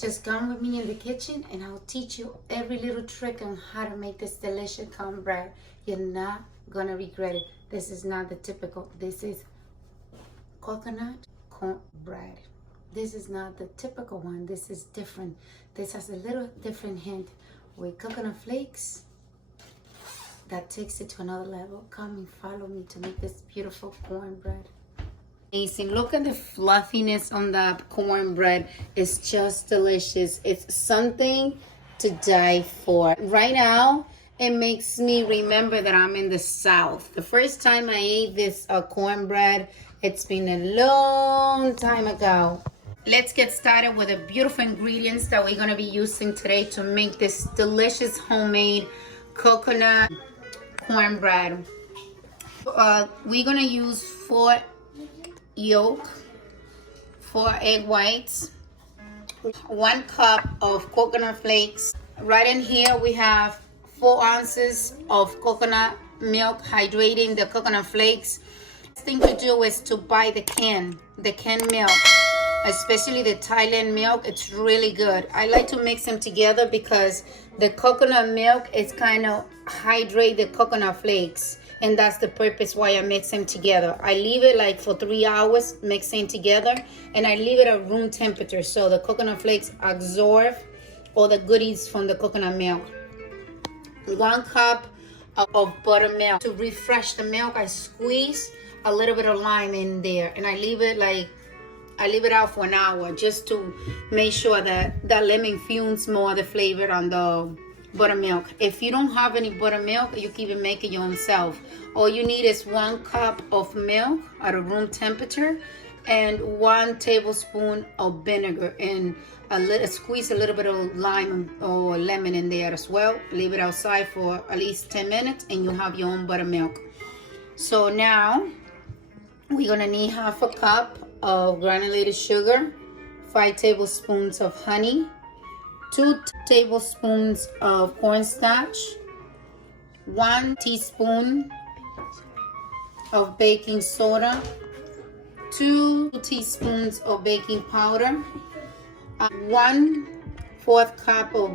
Just come with me in the kitchen and I'll teach you every little trick on how to make this delicious cornbread. You're not gonna regret it. This is not the typical, this is coconut cornbread. This is not the typical one. This is different. This has a little different hint with coconut flakes. That takes it to another level. Come and follow me to make this beautiful cornbread. Amazing. Look at the fluffiness on the cornbread. It's just delicious. It's something to die for. Right now, it makes me remember that I'm in the South. The first time I ate this cornbread, it's been a long time ago. Let's get started with the beautiful ingredients that we're gonna be using today to make this delicious homemade coconut cornbread. We're gonna use 4 yolk, 4 egg whites, 1 cup of coconut flakes. Right in here we have 4 ounces of coconut milk, hydrating the coconut flakes. The thing to do is to buy the canned milk, especially the Thailand milk. It's really good. I like to mix them together because the coconut milk is kind of hydrate the coconut flakes, and that's the purpose why I mix them together. I leave it like for 3 hours mixing together, and I leave it at room temperature so the coconut flakes absorb all the goodies from the coconut milk. 1 cup of buttermilk. To refresh the milk, I squeeze a little bit of lime in there, and I leave it out for an hour just to make sure that that lemon fumes more the flavor on the buttermilk. If you don't have any buttermilk, you can even make it your own self. All you need is 1 cup of milk at a room temperature and 1 tablespoon of vinegar, and squeeze a little bit of lime or lemon in there as well. Leave it outside for at least 10 minutes and you have your own buttermilk. So now we're gonna need 1/2 cup of granulated sugar, 5 tablespoons of honey, 2 tablespoons of cornstarch, 1 teaspoon of baking soda, 2 teaspoons of baking powder, 1/4 cup of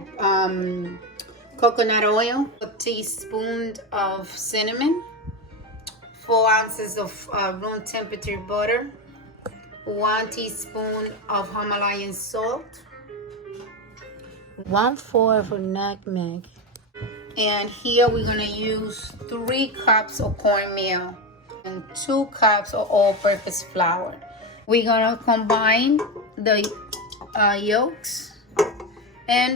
coconut oil, a teaspoon of cinnamon, 4 ounces of room temperature butter, 1 teaspoon of Himalayan salt, 1/4 of nutmeg, and here we're gonna use 3 cups of cornmeal and 2 cups of all-purpose flour. We're gonna combine the yolks, and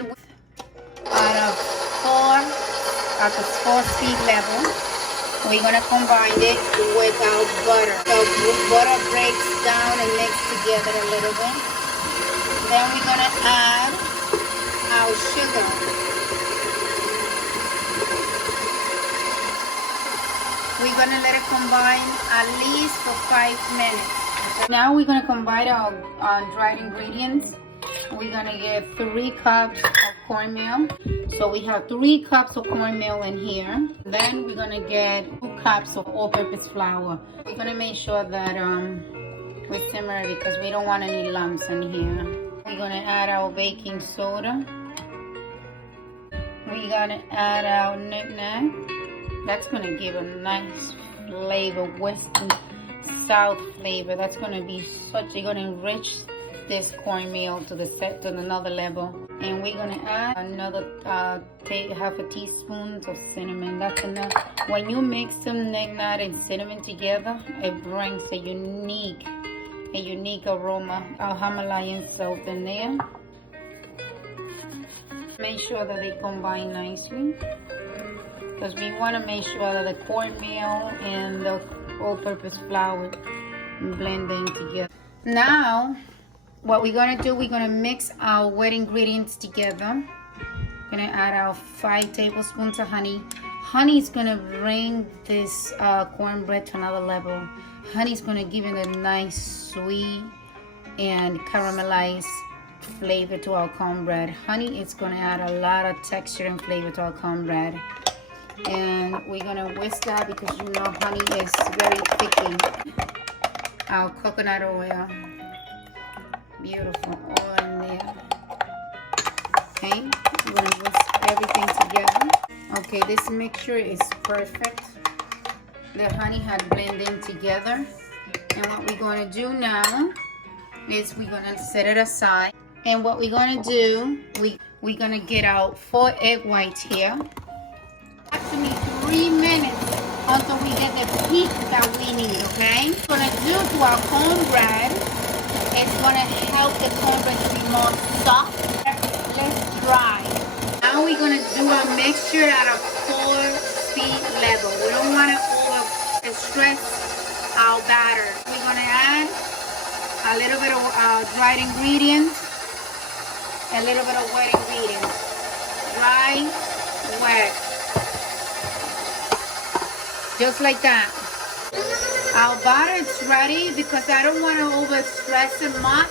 at a 4-speed level, we're gonna combine it with our butter. So butter breaks down and mix together a little bit. Then we're gonna add our sugar. We're gonna let it combine at least for 5 minutes. Now we're gonna combine our dried ingredients. We're gonna get 3 cups of cornmeal. So we have 3 cups of cornmeal in here. Then we're gonna get 2 cups of all-purpose flour. We're gonna make sure that we simmer because we don't want any lumps in here. We're gonna add our baking soda. We're gonna add our nutmeg. That's gonna give a nice flavor, western south flavor. That's gonna be you're gonna enrich this cornmeal to another level. And we're gonna add another 1/2 teaspoon of cinnamon. That's enough. When you mix some nutmeg and cinnamon together, it brings a unique aroma. Our Himalayan salt in there. Make sure that they combine nicely, because we want to make sure that the cornmeal and the all-purpose flour blend in together. Now, what we're gonna do, we're gonna mix our wet ingredients together. We're gonna add our 5 tablespoons of honey. Honey is gonna bring this cornbread to another level. Honey is gonna give it a nice sweet and caramelized flavor to our cornbread. Honey is going to add a lot of texture and flavor to our cornbread. And we're going to whisk that because you know honey is very picky. Our coconut oil, beautiful, all in there. everything together. Okay, this mixture is perfect. The honey had blended in together. And what we're going to do now is we're going to set it aside. And what we're going to do, we're going to get out 4 egg whites here. Actually 3 minutes until we get the peak that we need, okay? What we're going to do to our cornbread, it's going to help the cornbread to be more soft, less dry. Now we're going to do our mixture at a 4-speed level. We don't want to over stress our batter. We're going to add a little bit of dried ingredients, a little bit of wet ingredients. Dry, wet. Just like that. Our batter is ready because I don't want to over stress it much.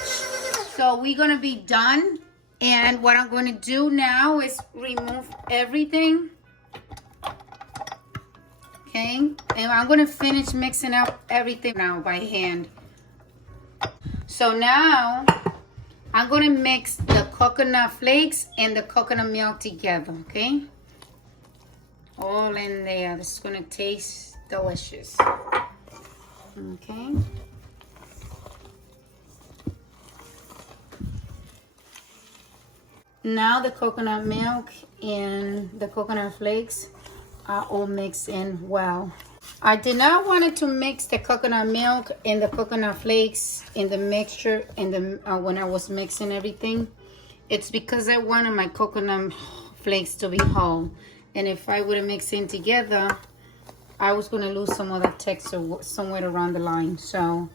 So we're going to be done. And what I'm going to do now is remove everything. Okay. And I'm going to finish mixing up everything now by hand. So now I'm going to mix the coconut flakes and the coconut milk together. Okay. All in there. This is going to taste delicious. Okay. Now the coconut milk and the coconut flakes are all mixed in well. I did not want to mix the coconut milk and the coconut flakes in the mixture in the when I was mixing everything. It's because I wanted my coconut flakes to be whole. And if I would have mixed in together, I was going to lose some of that texture somewhere around the line. So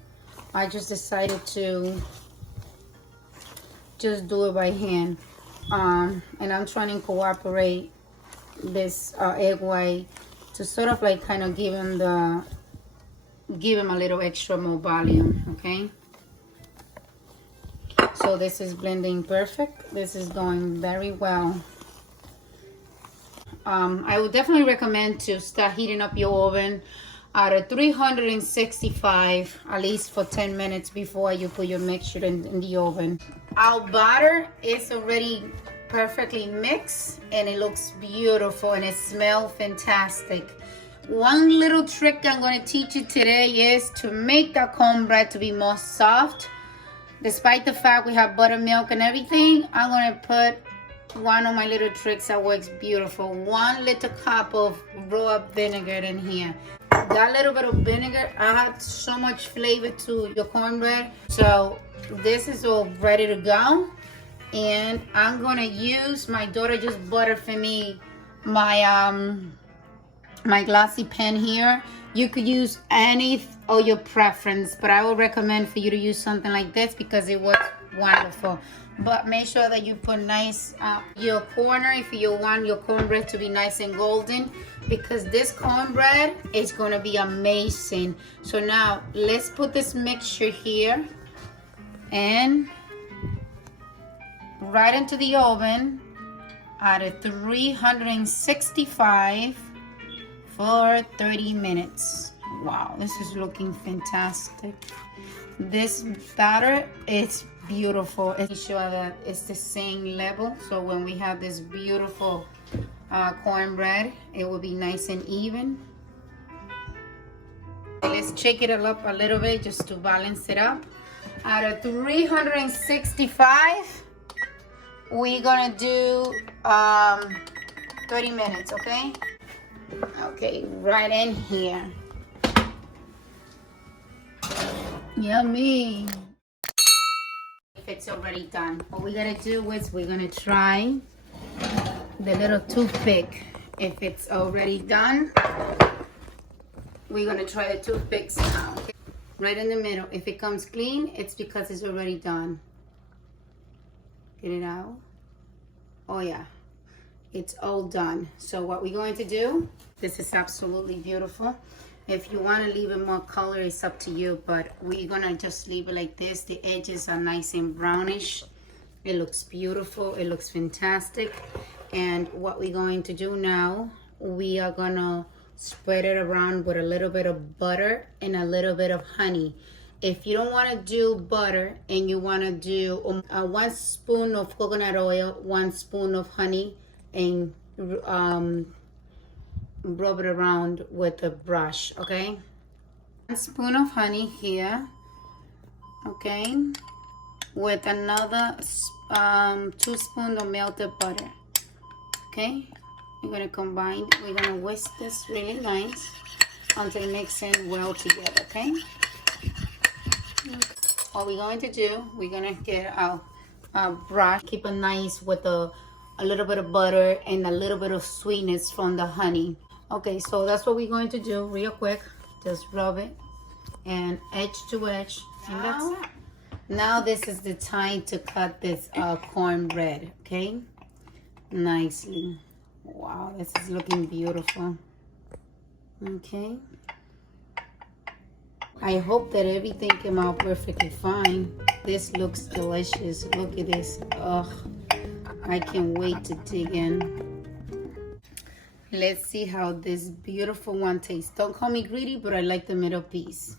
I just decided to just do it by hand. And I'm trying to incorporate this egg white to sort of like kind of give him a little extra more volume. Okay. So this is blending perfect. This is going very well. I would definitely recommend to start heating up your oven at 365 at least for 10 minutes before you put your mixture in the oven. Our batter is already perfectly mixed and it looks beautiful and it smells fantastic. One little trick I'm going to teach you today is to make the cornbread to be more soft. Despite the fact we have buttermilk and everything, I'm going to put one of my little tricks that works beautiful. 1 little cup of raw vinegar in here. That little bit of vinegar adds so much flavor to your cornbread. So this is all ready to go. And I'm gonna use, my daughter just buttered for me my my glossy pen here. You could use any of your preference, but I would recommend for you to use something like this because it works wonderful. But make sure that you put nice your corner if you want your cornbread to be nice and golden, because this cornbread is going to be amazing. So now let's put this mixture here and right into the oven at 365 for 30 minutes. Wow, this is looking fantastic. This batter is beautiful. Make sure that it's the same level, so when we have this beautiful cornbread, it will be nice and even. Let's shake it up a little bit just to balance it up. At 365, we're gonna do 30 minutes, okay? Okay, right in here. Yummy. If it's already done, what we gotta do is we're gonna try the little toothpick. If it's already done, we're gonna try the toothpicks now. Okay? Right in the middle. If it comes clean, it's because it's already done. Get it out. Oh yeah, it's all done. So what we're going to do, this is absolutely beautiful. If you want to leave it more color, it's up to you, but we're gonna just leave it like this. The edges are nice and brownish. It looks beautiful. It looks fantastic. And what we're going to do now, we are gonna spread it around with a little bit of butter and a little bit of honey. If you don't want to do butter and you want to do 1 spoon of coconut oil, 1 spoon of honey, and rub it around with a brush, okay? 1 spoon of honey here, okay? With another 2 spoons of melted butter, okay? We're gonna combine, we're gonna whisk this really nice until it mixing well together, okay? What we're going to do, we're gonna get our brush, keep it nice with a little bit of butter and a little bit of sweetness from the honey. Okay, so that's what we're going to do real quick. Just rub it and edge to edge. And that's it. Now this is the time to cut this cornbread, okay? Nicely. Wow, this is looking beautiful. Okay. I hope that everything came out perfectly fine. This looks delicious. Look at this. Ugh. I can't wait to dig in. Let's see how this beautiful one tastes. Don't call me greedy, but I like the middle piece.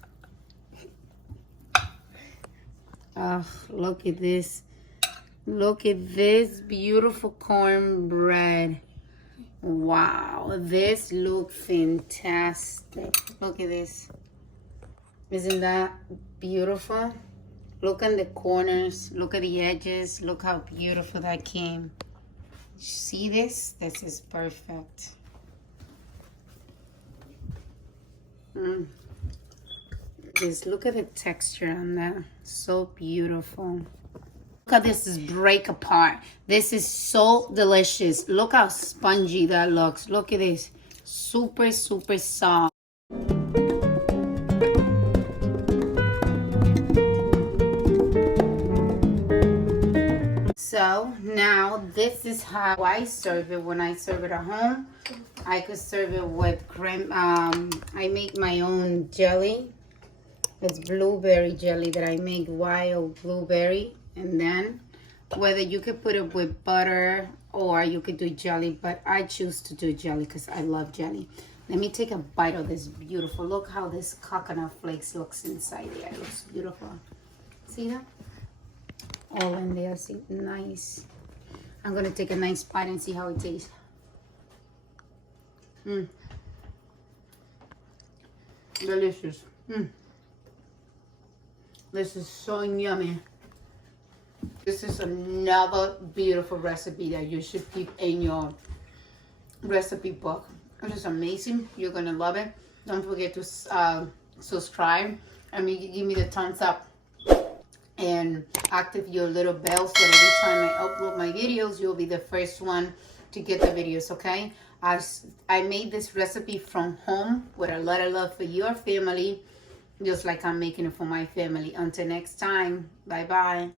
Ugh, look at this. Look at this beautiful cornbread. Wow, this looks fantastic. Look at this. Isn't that beautiful? Look at the corners. Look at the edges. Look how beautiful that came. See this? This is perfect. Look at the texture on that. So beautiful. Look how this is break apart. This is so delicious. Look how spongy that looks. Look at this. Super, super soft. So now this is how I serve it when I serve it at home. I could serve it with cream. I make my own jelly. It's blueberry jelly that I make, wild blueberry. And then whether you could put it with butter or you could do jelly, but I choose to do jelly because I love jelly. Let me take a bite of this beautiful. Look how this coconut flakes looks inside there. It looks beautiful. See that? All in there. See, nice. I'm gonna take a nice bite and see how it tastes. Delicious. This is so yummy. This is another beautiful recipe that you should keep in your recipe book. It is amazing. You're gonna love it. Don't forget to subscribe and give me the thumbs up and activate your little bell so every time I upload my videos, you'll be the first one to get the videos, okay? I made this recipe from home with a lot of love for your family, just like I'm making it for my family. Until next time, bye-bye.